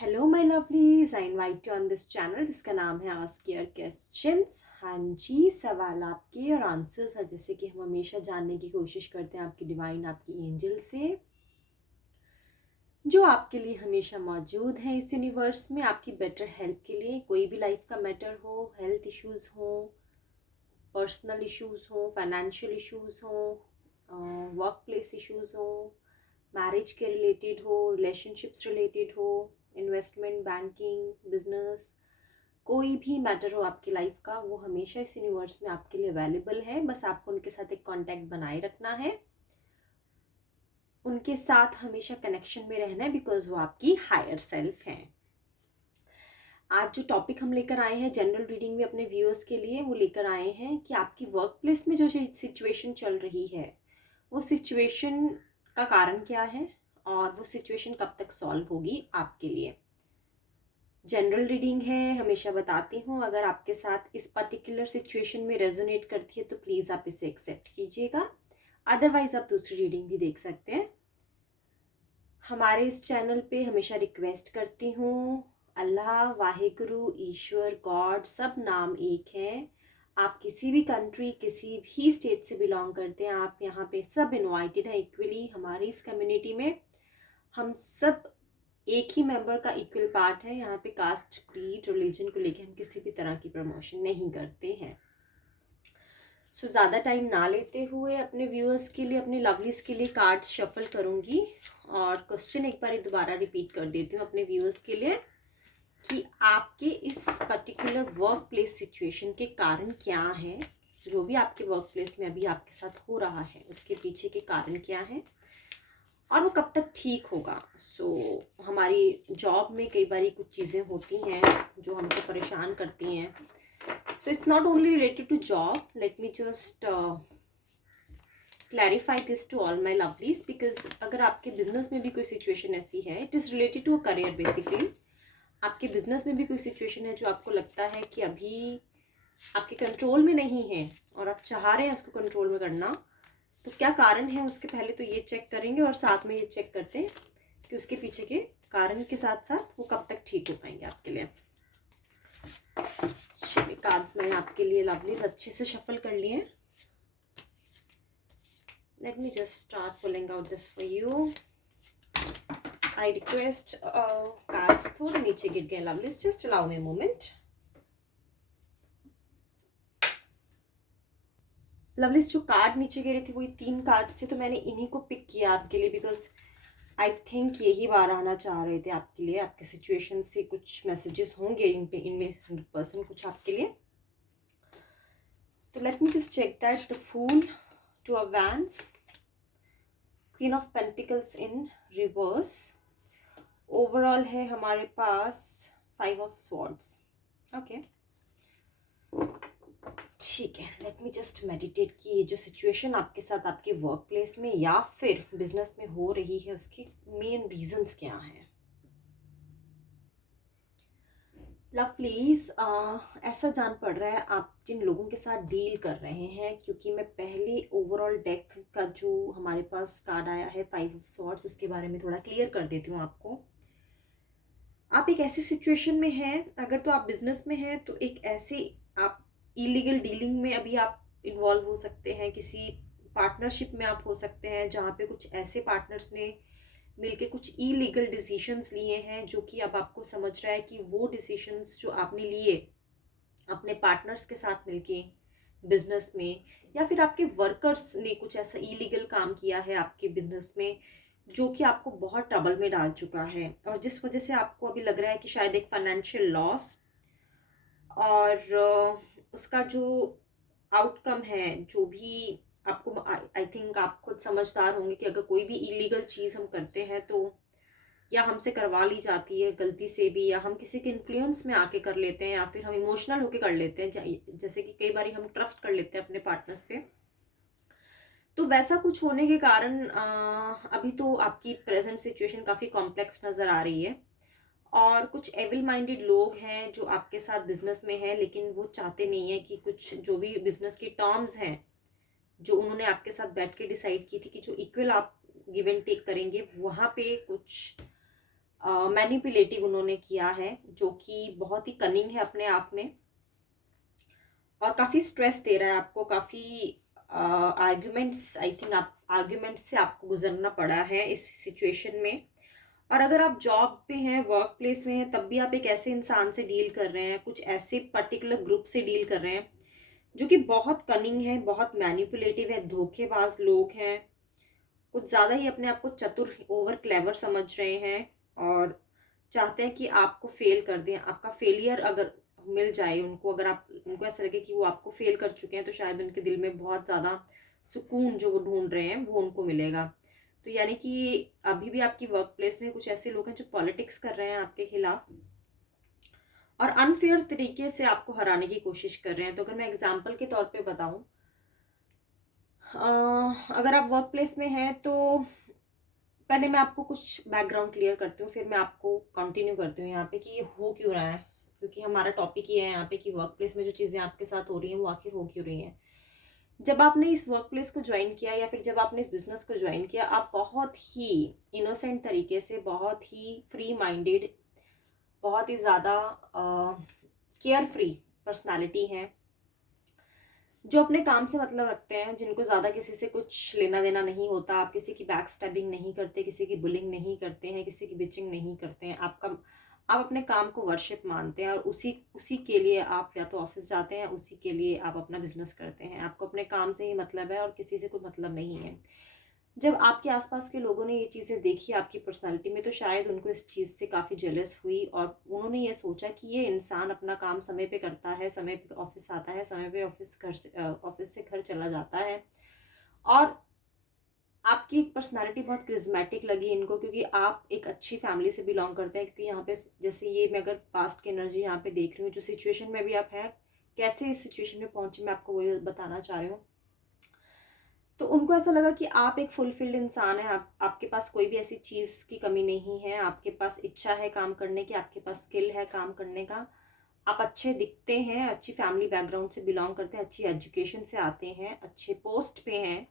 Hello my lovelies, I invite you on this channel जिसका नाम है आस्क योर क्वेश्चंस। हाँ जी, सवाल आपके और आंसर्स है जैसे कि हम हमेशा जानने की कोशिश करते हैं आपकी डिवाइन, आपकी एंजल से, जो आपके लिए हमेशा मौजूद है इस यूनिवर्स में आपकी बेटर हेल्प के लिए। कोई भी लाइफ का मैटर हो, हेल्थ इश्यूज़ हो, पर्सनल इश्यूज़ हो, फाइनेंशियल इश्यूज़ हो, वर्क प्लेस इश्यूज़ हो, मैरिज के रिलेटेड हो, रिलेशनशिप्स रिलेटेड हो, इन्वेस्टमेंट, बैंकिंग, बिजनेस, कोई भी मैटर हो आपकी लाइफ का, वो हमेशा इस यूनिवर्स में आपके लिए अवेलेबल है। बस आपको उनके साथ एक कांटेक्ट बनाए रखना है, उनके साथ हमेशा कनेक्शन में रहना है, बिकॉज वो आपकी हायर सेल्फ हैं। आज जो टॉपिक हम लेकर आए हैं जनरल रीडिंग में अपने व्यूअर्स के लिए, वो लेकर आए हैं कि आपकी वर्क प्लेस में जो सिचुएशन चल रही है, वो सिचुएशन का कारण क्या है और वो सिचुएशन कब तक सॉल्व होगी आपके लिए। जनरल रीडिंग है, हमेशा बताती हूँ, अगर आपके साथ इस पर्टिकुलर सिचुएशन में रेजोनेट करती है तो प्लीज़ आप इसे एक्सेप्ट कीजिएगा, अदरवाइज आप दूसरी रीडिंग भी देख सकते हैं। हमारे इस चैनल पे हमेशा रिक्वेस्ट करती हूँ, अल्लाह, वाहिगुरु, ईश्वर, गॉड, सब नाम एक हैं। आप किसी भी कंट्री, किसी भी स्टेट से बिलोंग करते हैं, आप यहाँ पे सब इनवाइटेड हैं इक्वली। हमारी इस कम्युनिटी में हम सब एक ही मेंबर का इक्वल पार्ट है। यहाँ पे कास्ट, क्रीड, रिलीजन को लेके हम किसी भी तरह की प्रमोशन नहीं करते हैं। सो ज़्यादा टाइम ना लेते हुए अपने व्यूअर्स के लिए, अपने लवलीज के लिए कार्ड्स शफल करूँगी और क्वेश्चन एक बार दोबारा रिपीट कर देती हूँ अपने व्यूअर्स के लिए कि आपके इस पर्टिकुलर वर्क प्लेस सिचुएशन के कारण क्या है। जो भी आपके वर्क प्लेस में अभी आपके साथ हो रहा है उसके पीछे के कारण क्या है और वो कब तक ठीक होगा। हमारी जॉब में कई बार कुछ चीज़ें होती हैं जो हमको परेशान करती हैं। It's not only related to job. Let me just clarify this to all my lovelies, because अगर आपके बिजनेस में भी कोई सिचुएशन ऐसी है, it is related to a career basically. आपके बिजनेस में भी कोई सिचुएशन है जो आपको लगता है कि अभी आपके कंट्रोल में नहीं है और आप चाह रहे हैं उसको कंट्रोल में करना, तो क्या कारण है उसके पहले तो ये चेक करेंगे और साथ में ये चेक करते हैं कि उसके पीछे के कारण के साथ साथ वो कब तक ठीक हो पाएंगे आपके लिए। चलिए, कार्ड्स मैंने आपके लिए लवलीज अच्छे से शफल कर लिए हैं। Late me just start pulling out this for you. I request cards थोड़े नीचे गिर गए lovelies, just allow me moment. Lovelies, जो कार्ड नीचे गिरे थे वो 3 कार्ड्स थे, तो मैंने इन्हीं को पिक किया आपके लिए, बिकॉज आई थिंक यही बार आना चाह रहे थे आपके लिए। आपके सिचुएशन से कुछ मैसेजेस होंगे इनमें 100% कुछ आपके लिए। तो let me just check that. The fool, 2 of wands, queen of pentacles in reverse, overall है हमारे पास 5 ऑफ स्वॉर्ड्स। ओके, ठीक है। लेट मी जस्ट मेडिटेट कि ये जो सिचुएशन आपके साथ आपके वर्क प्लेस में या फिर बिजनेस में हो रही है उसके मेन रीजंस क्या हैं। लवलीज, ऐसा जान पड़ रहा है आप जिन लोगों के साथ डील कर रहे हैं, क्योंकि मैं पहले ओवरऑल डेक का जो हमारे पास कार्ड आया है 5 ऑफ स्वॉर्ड्स, उसके बारे में थोड़ा क्लियर कर देती हूँ आपको। आप एक ऐसी सिचुएशन में हैं, अगर तो आप बिजनेस में हैं तो एक ऐसे आप इलीगल डीलिंग में अभी आप इन्वॉल्व हो सकते हैं, किसी पार्टनरशिप में आप हो सकते हैं जहाँ पे कुछ ऐसे पार्टनर्स ने मिलके कुछ इलीगल डिसीजंस लिए हैं, जो कि अब आपको समझ रहा है कि वो डिसीजंस जो आपने लिए अपने पार्टनर्स के साथ मिलके बिजनेस में, या फिर आपके वर्कर्स ने कुछ ऐसा इलीगल काम किया है आपके बिजनेस में जो कि आपको बहुत ट्रबल में डाल चुका है, और जिस वजह से आपको अभी लग रहा है कि शायद एक फाइनेंशियल लॉस और उसका जो आउटकम है, जो भी आपको, आई थिंक आप खुद समझदार होंगे कि अगर कोई भी इलीगल चीज़ हम करते हैं तो या हमसे करवा ली जाती है गलती से भी, या हम किसी के इन्फ्लुएंस में आके कर लेते हैं, या फिर हम इमोशनल होके कर लेते हैं, जैसे कि कई बार हम ट्रस्ट कर लेते हैं अपने पार्टनर्स पे। तो वैसा कुछ होने के कारण अभी तो आपकी प्रेजेंट सिचुएशन काफ़ी कॉम्प्लेक्स नज़र आ रही है, और कुछ एविल माइंडेड लोग हैं जो आपके साथ बिजनेस में हैं, लेकिन वो चाहते नहीं है कि कुछ जो भी बिजनेस की टर्म्स हैं जो उन्होंने आपके साथ बैठ के डिसाइड की थी कि जो इक्वल आप गिव एंड टेक करेंगे, वहाँ पे कुछ मैनिपुलेटिव उन्होंने किया है, जो कि बहुत ही कनिंग है अपने आप में, और काफ़ी स्ट्रेस दे रहा है आपको, काफ़ी आर्ग्यूमेंट्स, आई थिंक आप आर्ग्यूमेंट्स से आपको गुजरना पड़ा है इस सिचुएशन में। और अगर आप जॉब पे हैं, वर्क प्लेस में हैं, तब भी आप एक ऐसे इंसान से डील कर रहे हैं, कुछ ऐसे पर्टिकुलर ग्रुप से डील कर रहे हैं जो कि बहुत कनिंग है, बहुत मैनिपुलेटिव है, धोखेबाज लोग हैं, कुछ ज़्यादा ही अपने आप को चतुर, ओवर क्लेवर समझ रहे हैं और चाहते हैं कि आपको फेल कर दें। आपका फेलियर अगर मिल जाए उनको, अगर आप उनको ऐसा लगे कि वो आपको फेल कर चुके हैं, तो शायद उनके दिल में बहुत ज़्यादा सुकून जो वो ढूंढ रहे हैं वो उनको मिलेगा। तो यानी कि अभी भी आपकी वर्क प्लेस में कुछ ऐसे लोग हैं जो पॉलिटिक्स कर रहे हैं आपके खिलाफ और अनफेयर तरीके से आपको हराने की कोशिश कर रहे हैं। तो अगर मैं एग्जाम्पल के तौर पे बताऊं, अगर आप वर्क प्लेस में हैं तो पहले मैं आपको कुछ बैकग्राउंड क्लियर करती हूँ, फिर मैं आपको कंटिन्यू करती हूँ यहाँ पे कि ये हो क्यों रहा है, क्योंकि हमारा टॉपिक ये है यहाँ पे कि वर्क प्लेस में जो चीज़ें आपके साथ हो रही हैं वो आखिर हो क्यों रही हैं। जब आपने इस वर्क प्लेस को ज्वाइन किया या फिर जब आपने इस बिजनेस को ज्वाइन किया, आप बहुत ही इनोसेंट तरीके से, बहुत ही फ्री माइंडेड, बहुत ही ज़्यादा केयर फ्री पर्सनैलिटी हैं, जो अपने काम से मतलब रखते हैं, जिनको ज़्यादा किसी से कुछ लेना देना नहीं होता। आप किसी की बैक स्टैबिंग नहीं करते, किसी की बुलिंग नहीं करते हैं, किसी की बिचिंग नहीं करते हैं। आप अपने काम को वर्शिप मानते हैं और उसी उसी के लिए आप या तो ऑफिस जाते हैं, उसी के लिए आप अपना बिजनेस करते हैं। आपको अपने काम से ही मतलब है और किसी से कोई मतलब नहीं है। जब आपके आसपास के लोगों ने ये चीज़ें देखी आपकी पर्सनालिटी में, तो शायद उनको इस चीज़ से काफ़ी जेलस हुई और उन्होंने ये सोचा कि ये इंसान अपना काम समय पे करता है, समय पे ऑफिस आता है, समय पे ऑफिस से घर चला जाता है, और आपकी एक पर्सनालिटी बहुत क्रिज्मेटिक लगी इनको, क्योंकि आप एक अच्छी फैमिली से बिलोंग करते हैं। क्योंकि यहाँ पे जैसे ये, मैं अगर पास्ट की एनर्जी यहाँ पे देख रही हूँ, जो सिचुएशन में भी आप हैं, कैसे इस सिचुएशन में पहुंचे, मैं आपको वही बताना चाह रही हूँ। तो उनको ऐसा लगा कि आप एक फुलफिल्ड इंसान हैं, आपके पास कोई भी ऐसी चीज़ की कमी नहीं है, आपके पास इच्छा है काम करने की, आपके पास स्किल है काम करने का, आप अच्छे दिखते हैं, अच्छी फैमिली बैकग्राउंड से बिलोंग करते हैं, अच्छी एजुकेशन से आते हैं, अच्छे पोस्ट पे हैं।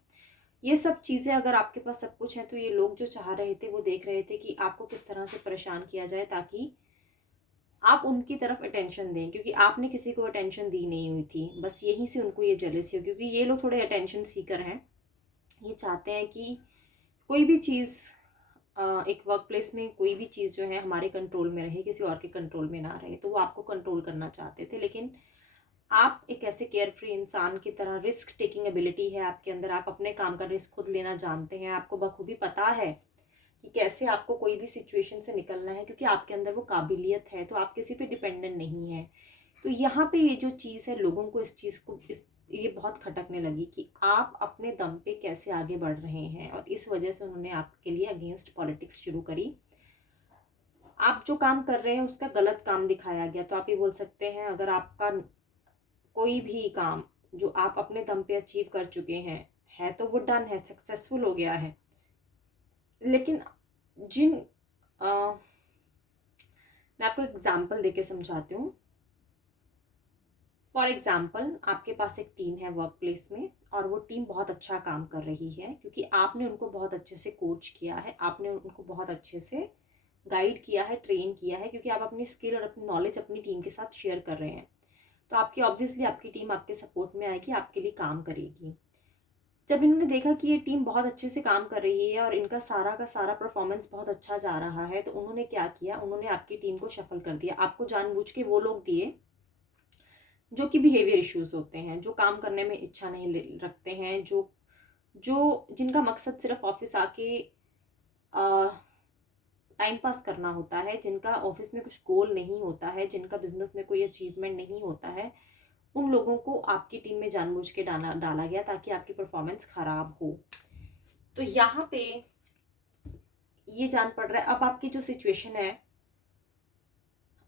ये सब चीज़ें अगर आपके पास सब कुछ है, तो ये लोग जो चाह रहे थे, वो देख रहे थे कि आपको किस तरह से परेशान किया जाए ताकि आप उनकी तरफ अटेंशन दें, क्योंकि आपने किसी को अटेंशन दी नहीं हुई थी। बस यहीं से उनको ये जेलसी हो, क्योंकि ये लोग थोड़े अटेंशन सीकर हैं। ये चाहते हैं कि कोई भी चीज़, एक वर्क प्लेस में कोई भी चीज़ जो है हमारे कंट्रोल में रहे, किसी और के कंट्रोल में ना रहे। तो वो आपको कंट्रोल करना चाहते थे, लेकिन आप एक ऐसे केयर फ्री इंसान की तरह, रिस्क टेकिंग एबिलिटी है आपके अंदर, आप अपने काम का रिस्क खुद लेना जानते हैं, आपको बखूबी पता है कि कैसे आपको कोई भी सिचुएशन से निकलना है, क्योंकि आपके अंदर वो काबिलियत है। तो आप किसी पे डिपेंडेंट नहीं है। तो यहाँ पे ये जो चीज़ है, लोगों को इस चीज़ को ये बहुत खटकने लगी कि आप अपने दम पे कैसे आगे बढ़ रहे हैं, और इस वजह से उन्होंने आपके लिए अगेंस्ट पॉलिटिक्स शुरू करी। आप जो काम कर रहे हैं उसका गलत काम दिखाया गया। तो आप ये बोल सकते हैं, अगर आपका कोई भी काम जो आप अपने दम पे अचीव कर चुके हैं है तो वो डन है, सक्सेसफुल हो गया है। लेकिन जिन मैं आपको एग्जाम्पल देके समझाती हूँ। फॉर एग्जाम्पल, आपके पास एक टीम है वर्क प्लेस में, और वो टीम बहुत अच्छा काम कर रही है, क्योंकि आपने उनको बहुत अच्छे से कोच किया है, आपने उनको बहुत अच्छे से गाइड किया है, ट्रेन किया है, क्योंकि आप अपनी स्किल और अपनी नॉलेज अपनी टीम के साथ शेयर कर रहे हैं। तो आपकी ऑब्वियसली आपकी टीम आपके सपोर्ट में आएगी, आपके लिए काम करेगी। जब इन्होंने देखा कि ये टीम बहुत अच्छे से काम कर रही है और इनका सारा का सारा परफॉर्मेंस बहुत अच्छा जा रहा है, तो उन्होंने क्या किया, उन्होंने आपकी टीम को शफल कर दिया। आपको जानबूझ के वो लोग दिए जो कि बिहेवियर इश्यूज होते हैं, जो काम करने में इच्छा नहीं रखते हैं, जो जो जिनका मकसद सिर्फ ऑफिस आके टाइम पास करना होता है, जिनका ऑफिस में कुछ गोल नहीं होता है, जिनका बिजनेस में कोई अचीवमेंट नहीं होता है, उन लोगों को आपकी टीम में जानबूझ के डाला गया ताकि आपकी परफॉर्मेंस खराब हो। तो यहाँ पे ये जान पड़ रहा है, अब आपकी जो सिचुएशन है,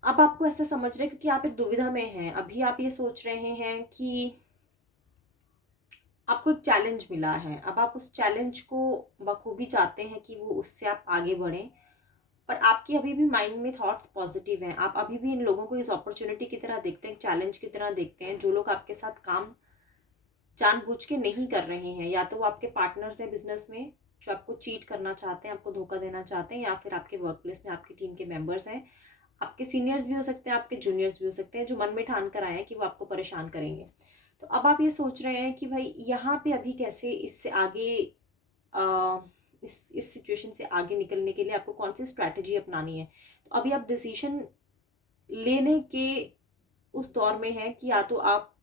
अब आपको ऐसा समझ रहे हैं, क्योंकि आप एक दुविधा में हैं। अभी आप ये सोच रहे हैं कि आपको एक चैलेंज मिला है, अब आप उस चैलेंज को बखूबी चाहते हैं कि वो उससे आप आगे बढ़ें, पर आपकी अभी भी माइंड में थॉट्स पॉजिटिव हैं। आप अभी भी इन लोगों को इस अपॉर्चुनिटी की तरह देखते हैं, चैलेंज की तरह देखते हैं। जो लोग आपके साथ काम जानबूझ के नहीं कर रहे हैं, या तो वो आपके पार्टनर्स हैं बिजनेस में, जो आपको चीट करना चाहते हैं, आपको धोखा देना चाहते हैं, या फिर आपके वर्क प्लेस में आपकी टीम के मेंबर्स हैं, आपके सीनियर्स भी हो सकते हैं, आपके जूनियर्स भी हो सकते हैं, जो मन में ठान कर आए हैं कि वो आपको परेशान करेंगे। तो अब आप ये सोच रहे हैं कि भाई यहाँ पे अभी कैसे इससे आगे आ, इस सिचुएशन से आगे निकलने के लिए आपको कौन सी स्ट्रैटेजी अपनानी है। तो अभी आप डिसीजन लेने के उस दौर में हैं कि या तो आप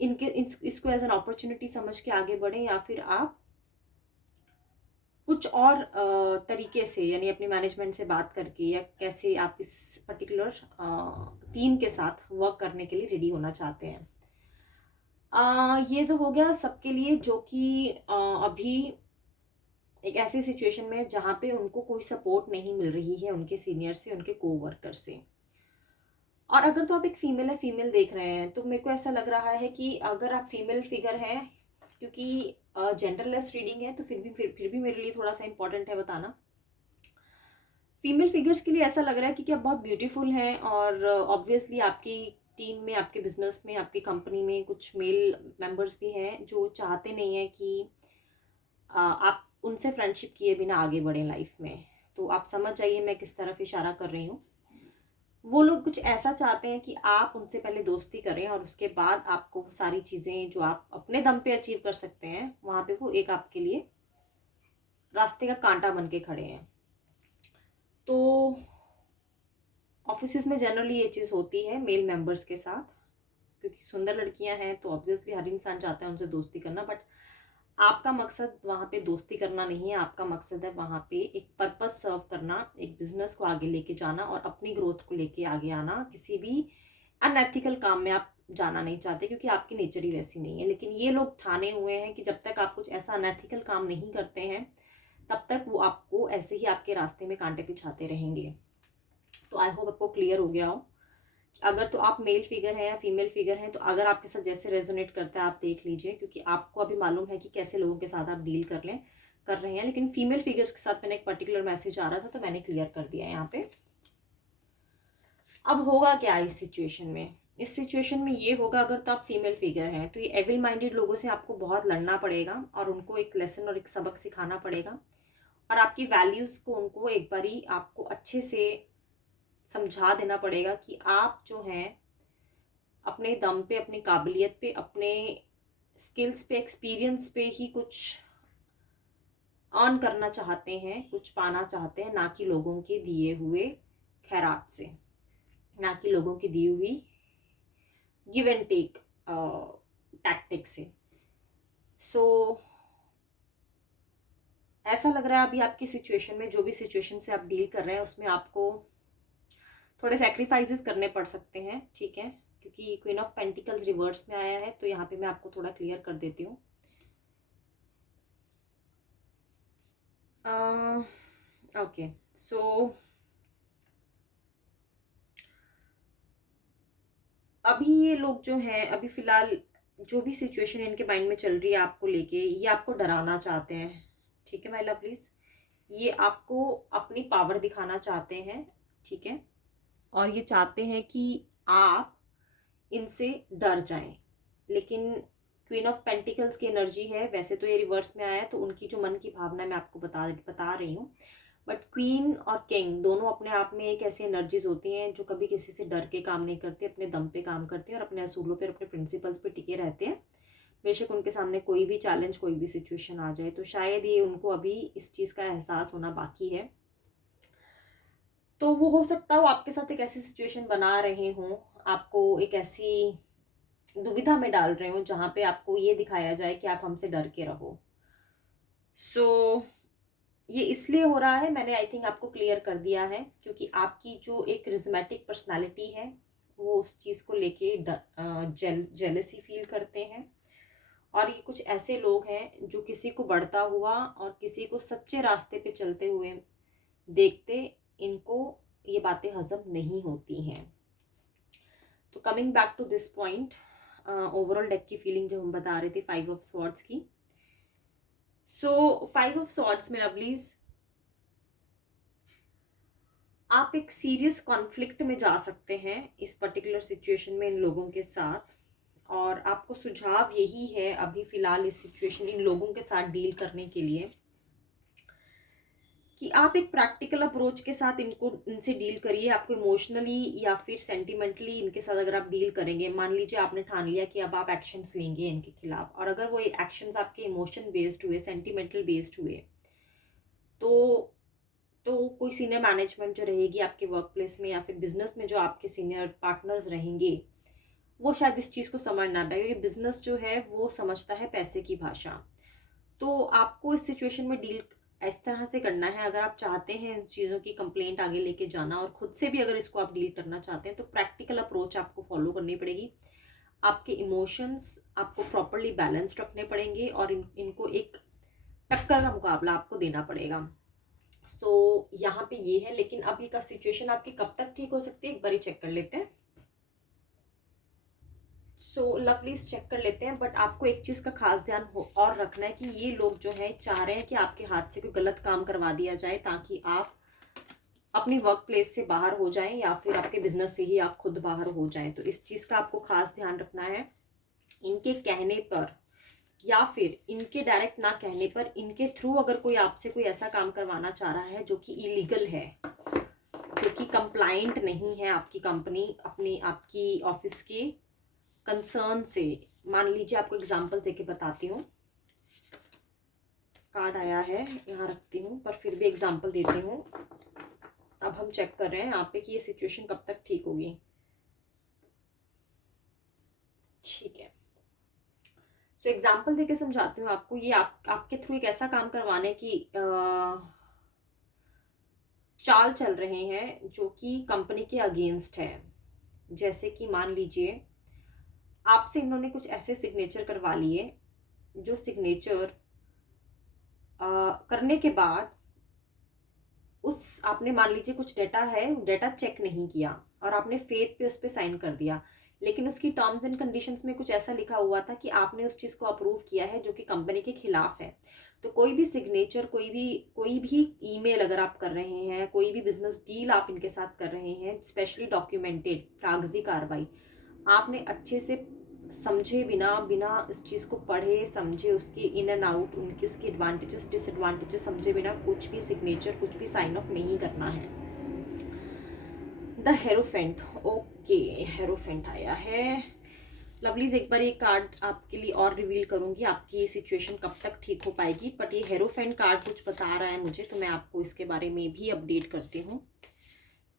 इसको एज एन अपॉर्चुनिटी समझ के आगे बढ़ें, या फिर आप कुछ और तरीके से, यानी अपनी मैनेजमेंट से बात करके, या कैसे आप इस पर्टिकुलर टीम के साथ वर्क करने के लिए रेडी होना चाहते हैं। ये तो हो गया सबके लिए जो कि अभी एक ऐसी सिचुएशन में है जहाँ पे उनको कोई सपोर्ट नहीं मिल रही है उनके सीनियर से, उनके कोवर्कर से। और अगर तो आप एक फीमेल है, फीमेल देख रहे हैं, तो मेरे को ऐसा लग रहा है कि अगर आप फीमेल फिगर हैं, क्योंकि जेंडरलेस रीडिंग है, तो फिर भी मेरे लिए थोड़ा सा इंपॉर्टेंट है बताना। फीमेल फिगर्स के लिए ऐसा लग रहा है कि आप बहुत ब्यूटीफुल हैं, और ऑब्वियसली आपकी टीम में, आपके बिजनेस में, आपकी कंपनी में कुछ मेल मेंबर्स भी हैं जो चाहते नहीं हैं कि आप उनसे फ्रेंडशिप किए बिना आगे बढ़ें लाइफ में। तो आप समझ जाइए मैं किस तरफ इशारा कर रही हूँ। वो लोग कुछ ऐसा चाहते हैं कि आप उनसे पहले दोस्ती करें, और उसके बाद आपको सारी चीज़ें जो आप अपने दम पे अचीव कर सकते हैं, वहाँ पे वो एक आपके लिए रास्ते का कांटा बन के खड़े हैं। तो ऑफिस में जनरली ये चीज़ होती है मेल मेंबर्स के साथ, क्योंकि सुंदर लड़कियां हैं तो ऑब्वियसली हर इंसान चाहता है उनसे दोस्ती करना। बट आपका मकसद वहाँ पे दोस्ती करना नहीं है, आपका मकसद है वहाँ पे एक पर्पस सर्व करना, एक बिजनेस को आगे लेके जाना और अपनी ग्रोथ को लेके आगे आना। किसी भी अनएथिकल काम में आप जाना नहीं चाहते, क्योंकि आपकी नेचर ही वैसी नहीं है। लेकिन ये लोग ठाने हुए हैं कि जब तक आप कुछ ऐसा अनएथिकल काम नहीं करते हैं, तब तक वो आपको ऐसे ही आपके रास्ते में कांटे पिछाते रहेंगे। तो आई होप आपको क्लियर हो गया हो। अगर तो आप मेल फिगर हैं या फीमेल फिगर हैं, तो अगर आपके साथ जैसे रेजोनेट करता है आप देख लीजिए, क्योंकि आपको अभी मालूम है कि कैसे लोगों के साथ आप डील कर रहे हैं। लेकिन फीमेल फिगर्स के साथ मैंने एक पर्टिकुलर मैसेज आ रहा था, तो मैंने क्लियर कर दिया यहाँ पे। अब होगा क्या इस सिचुएशन में? इस सिचुएशन में ये होगा, अगर तो आप फीमेल फिगर हैं तो ये एविल माइंडेड लोगों से आपको बहुत लड़ना पड़ेगा, और उनको एक लेसन और एक सबक सिखाना पड़ेगा, और आपकी वैल्यूज़ को उनको एक बारी आपको अच्छे से समझा देना पड़ेगा कि आप जो हैं अपने दम पे, अपनी काबिलियत पे, अपने स्किल्स पे, एक्सपीरियंस पे ही कुछ अर्न करना चाहते हैं, कुछ पाना चाहते हैं, ना कि लोगों के दिए हुए खैरात से, ना कि लोगों की दी हुई गिव एंड टेक टैक्टिक से। सो ऐसा लग रहा है अभी आपकी सिचुएशन में, जो भी सिचुएशन से आप डील कर रहे हैं, उसमें आपको थोड़े सेक्रीफाइसेस करने पड़ सकते हैं, ठीक है? क्योंकि क्वीन ऑफ पेंटिकल्स रिवर्स में आया है, तो यहाँ पे मैं आपको थोड़ा क्लियर कर देती हूँ। ओके, सो अभी ये लोग जो हैं, अभी फिलहाल जो भी सिचुएशन इनके माइंड में चल रही है आपको लेके, ये आपको डराना चाहते हैं, ठीक है माय लवलीज? ये आपको अपनी पावर दिखाना चाहते हैं, ठीक है? और ये चाहते हैं कि आप इनसे डर जाएं। लेकिन क्वीन ऑफ पेंटिकल्स की एनर्जी है, वैसे तो ये रिवर्स में आया है, तो उनकी जो मन की भावना मैं आपको बता रही हूँ। बट क्वीन और किंग दोनों अपने आप में एक ऐसी एनर्जीज होती हैं जो कभी किसी से डर के काम नहीं करती, अपने दम पे काम करती हैं और अपने असूलों पे, अपने प्रिंसिपल्स पे टिके रहते हैं, बेशक उनके सामने कोई भी चैलेंज, कोई भी सिचुएशन आ जाए। तो शायद ये उनको अभी इस चीज़ का एहसास होना बाकी है। तो वो हो सकता हो आपके साथ एक ऐसी सिचुएशन बना रहे हों, आपको एक ऐसी दुविधा में डाल रहे हो जहाँ पे आपको ये दिखाया जाए कि आप हमसे डर के रहो। सो ये इसलिए हो रहा है, मैंने आई थिंक आपको क्लियर कर दिया है, क्योंकि आपकी जो एक रिज्मेटिक पर्सनालिटी है, वो उस चीज़ को लेके जेलसी फील करते हैं। और ये कुछ ऐसे लोग हैं जो किसी को बढ़ता हुआ और किसी को सच्चे रास्ते पे चलते हुए देखते, इनको ये बातें हजम नहीं होती हैं। तो coming back to this point, overall deck की फीलिंग जब हम बता रहे थे 5 ऑफ स्वॉर्ड्स की, सो 5 ऑफ स्वॉर्ड्स में लवलीज, आप एक सीरियस कॉन्फ्लिक्ट में जा सकते हैं इस पर्टिकुलर सिचुएशन में इन लोगों के साथ। और आपको सुझाव यही है अभी फिलहाल इस सिचुएशन, इन लोगों के साथ डील करने के लिए, कि आप एक प्रैक्टिकल अप्रोच के साथ इनसे डील करिए। आपको इमोशनली या फिर सेंटिमेंटली इनके साथ अगर आप डील करेंगे, मान लीजिए आपने ठान लिया कि अब आप एक्शंस लेंगे इनके खिलाफ, और अगर वो एक्शंस आपके इमोशन बेस्ड हुए, सेंटिमेंटल बेस्ड हुए, तो कोई सीनियर मैनेजमेंट जो रहेगी आपके वर्क प्लेस में या फिर बिजनेस में जो आपके सीनियर पार्टनर्स रहेंगे, वो शायद इस चीज़ को समझ ना पाए, क्योंकि बिजनेस जो है वो समझता है पैसे की भाषा। तो आपको इस सिचुएशन में डील इस तरह से करना है। अगर आप चाहते हैं इन चीज़ों की कंप्लेंट आगे लेके जाना, और खुद से भी अगर इसको आप डील करना चाहते हैं, तो प्रैक्टिकल अप्रोच आपको फॉलो करनी पड़ेगी। आपके इमोशंस आपको प्रॉपरली बैलेंस्ड रखने पड़ेंगे, और इनको एक टक्कर का मुकाबला आपको देना पड़ेगा। सो यहाँ पे ये है। लेकिन अभी का सिचुएशन आपकी कब तक ठीक हो सकती है, एक बार ही चेक कर लेते हैं। सो लवलीज चेक कर लेते हैं। बट आपको एक चीज़ का खास ध्यान हो और रखना है कि ये लोग जो है चाह रहे हैं कि आपके हाथ से कोई गलत काम करवा दिया जाए, ताकि आप अपनी वर्क प्लेस से बाहर हो जाएं, या फिर आपके बिजनेस से ही आप खुद बाहर हो जाएं। तो इस चीज़ का आपको खास ध्यान रखना है। इनके कहने पर या फिर इनके डायरेक्ट ना कहने पर, इनके थ्रू अगर कोई आपसे कोई ऐसा काम करवाना चाह रहा है जो कि इलीगल है, जो कि कंप्लाइंट नहीं है आपकी कंपनी अपनी आपकी ऑफिस के कंसर्न से। मान लीजिए, आपको एग्जांपल देके बताती हूँ। कार्ड आया है, यहाँ रखती हूँ, पर फिर भी एग्जांपल देती हूँ। अब हम चेक कर रहे हैं यहाँ पे कि ये सिचुएशन कब तक ठीक होगी। ठीक है, सो एग्जांपल देके समझाती हूँ आपको। ये आपके थ्रू एक ऐसा काम करवाने की चाल चल रहे हैं जो कि कंपनी के अगेंस्ट है। जैसे कि मान लीजिए, आपसे इन्होंने कुछ ऐसे सिग्नेचर करवा लिए, जो सिग्नेचर करने के बाद उस आपने मान लीजिए कुछ डेटा है, डेटा चेक नहीं किया और आपने फेथ पे उस पर साइन कर दिया, लेकिन उसकी टर्म्स एंड कंडीशंस में कुछ ऐसा लिखा हुआ था कि आपने उस चीज़ को अप्रूव किया है जो कि कंपनी के खिलाफ है। तो कोई भी सिग्नेचर, कोई भी ईमेल अगर आप कर रहे हैं, कोई भी बिजनेस डील आप इनके साथ कर रहे हैं, स्पेशली डॉक्यूमेंटेड कागजी कार्रवाई, आपने अच्छे से समझे बिना इस चीज़ को पढ़े समझे, उसके इन एंड आउट, उनकी उसके एडवांटेजेस डिसएडवांटेजेस समझे बिना कुछ भी सिग्नेचर, कुछ भी साइन ऑफ नहीं करना है। द हेरोफेंट, ओके, हेरोफेंट आया है। लवलीज, एक बार ये कार्ड आपके लिए और रिवील करूंगी, आपकी सिचुएशन कब तक ठीक हो पाएगी। बट ये हेरोफेंट कार्ड कुछ बता रहा है मुझे, तो मैं आपको इसके बारे में भी अपडेट करती हूँ।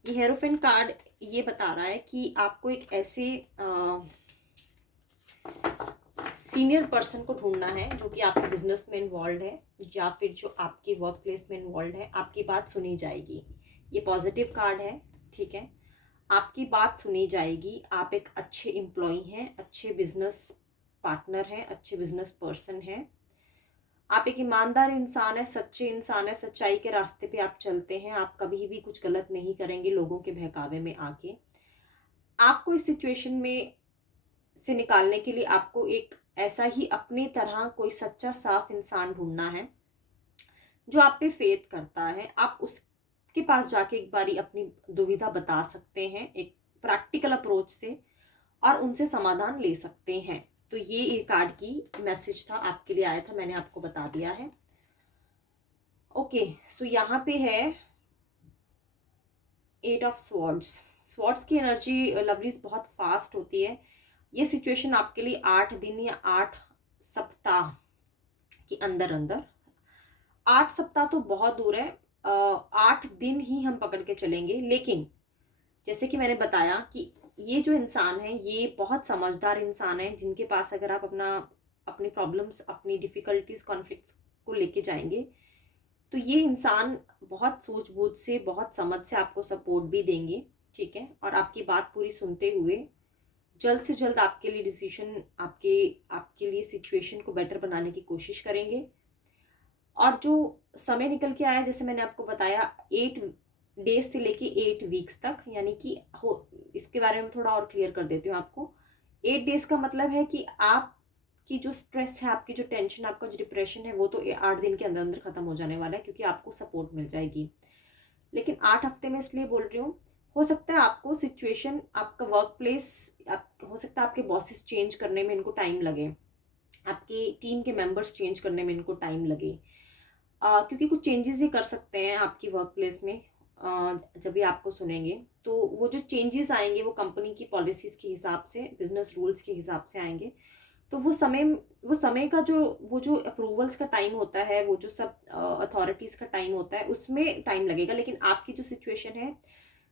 ये हेरोफेंट कार्ड ये बता रहा है कि आपको एक ऐसे सीनियर पर्सन को ढूंढना है जो कि आपके बिजनेस में इन्वॉल्व है, या फिर जो आपके वर्क प्लेस में इन्वॉल्व है। आपकी बात सुनी जाएगी। ये पॉजिटिव कार्ड है, ठीक है। आपकी बात सुनी जाएगी। आप एक अच्छे एम्प्लॉई हैं, अच्छे बिजनेस पार्टनर हैं, अच्छे बिजनेस पर्सन हैं। आप एक ईमानदार इंसान है, सच्चे इंसान है, सच्चाई के रास्ते पे आप चलते हैं। आप कभी भी कुछ गलत नहीं करेंगे लोगों के बहकावे में आके। आपको इस सिचुएशन में से निकालने के लिए आपको एक ऐसा ही अपनी तरह कोई सच्चा साफ इंसान ढूंढना है जो आप पे फेथ करता है। आप उसके पास जाके एक बारी अपनी दुविधा बता सकते हैं एक प्रैक्टिकल अप्रोच से, और उनसे समाधान ले सकते हैं। तो ये कार्ड की मैसेज था, आपके लिए आया था, मैंने आपको बता दिया है। ओके, सो यहाँ पे है 8 ऑफ स्वॉर्ड्स। स्वॉर्ड्स की एनर्जी लवलीज बहुत फास्ट होती है। ये सिचुएशन आपके लिए 8 दिन या 8 सप्ताह के अंदर अंदर, 8 सप्ताह तो बहुत दूर है, 8 दिन ही हम पकड़ के चलेंगे। लेकिन जैसे कि मैंने बताया कि ये जो इंसान है ये बहुत समझदार इंसान है, जिनके पास अगर आप अपनी प्रॉब्लम्स, अपनी डिफ़िकल्टीज, कॉन्फ्लिक्ट्स को लेके जाएंगे, तो ये इंसान बहुत सूझबूझ से, बहुत समझ से आपको सपोर्ट भी देंगे, ठीक है। और आपकी बात पूरी सुनते हुए जल्द से जल्द आपके लिए डिसीजन, आपके लिए सिचुएशन को बेटर बनाने की कोशिश करेंगे। और जो समय निकल के आया, जैसे मैंने आपको बताया, 8 डेज से लेके 8 वीक्स तक, यानी कि इसके बारे में थोड़ा और क्लियर कर देती हूँ आपको। 8 डेज का मतलब है कि आपकी जो स्ट्रेस है, आपकी जो टेंशन, आपका जो डिप्रेशन है, वो तो 8 दिन के अंदर अंदर खत्म हो जाने वाला है, क्योंकि आपको सपोर्ट मिल जाएगी। लेकिन 8 हफ्ते में इसलिए बोल रही हूँ, हो सकता है आपको सिचुएशन, आपका वर्क प्लेस, हो सकता है आपके बॉसेस चेंज करने में इनको टाइम लगे, आपकी टीम के मेंबर्स चेंज करने में इनको टाइम लगे, क्योंकि कुछ चेंजेस ये कर सकते हैं आपकी वर्क प्लेस में। जब भी आपको सुनेंगे तो वो जो चेंजेस आएंगे वो कंपनी की पॉलिसीज़ के हिसाब से, बिजनेस रूल्स के हिसाब से आएंगे। तो वो समय का जो अप्रूवल्स का टाइम होता है, वो जो सब अथॉरिटीज़ का टाइम होता है, उसमें टाइम लगेगा। लेकिन आपकी जो सिचुएशन है,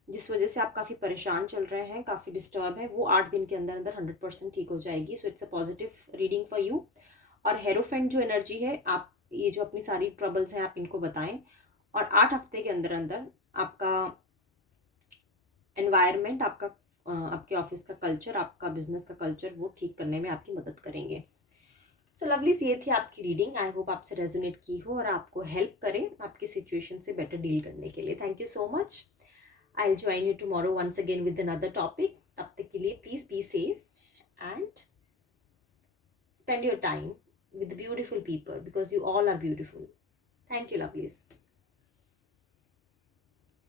जिस वजह से आप काफ़ी परेशान चल रहे हैं, काफ़ी डिस्टर्ब है, वो 8 दिन के अंदर अंदर 100% ठीक हो जाएगी। So it's a positive reading for you. और हेरोफेंट जो एनर्जी है, आप ये जो अपनी सारी ट्रबल्स हैं आप इनको बताएं, और 8 हफ्ते के अंदर अंदर आपका एनवायरनमेंट, आपके ऑफिस का कल्चर, आपका बिजनेस का कल्चर, वो ठीक करने में आपकी मदद करेंगे। सो लवलीज, ये थी आपकी रीडिंग। आई होप आपसे रेजोनेट की हो और आपको हेल्प करे आपकी सिचुएशन से बेटर डील करने के लिए। Thank you so much. I will join you tomorrow once again with another topic. तब तक के लिए please be safe and spend your time with beautiful people, because you all are beautiful. Thank you, lovelies.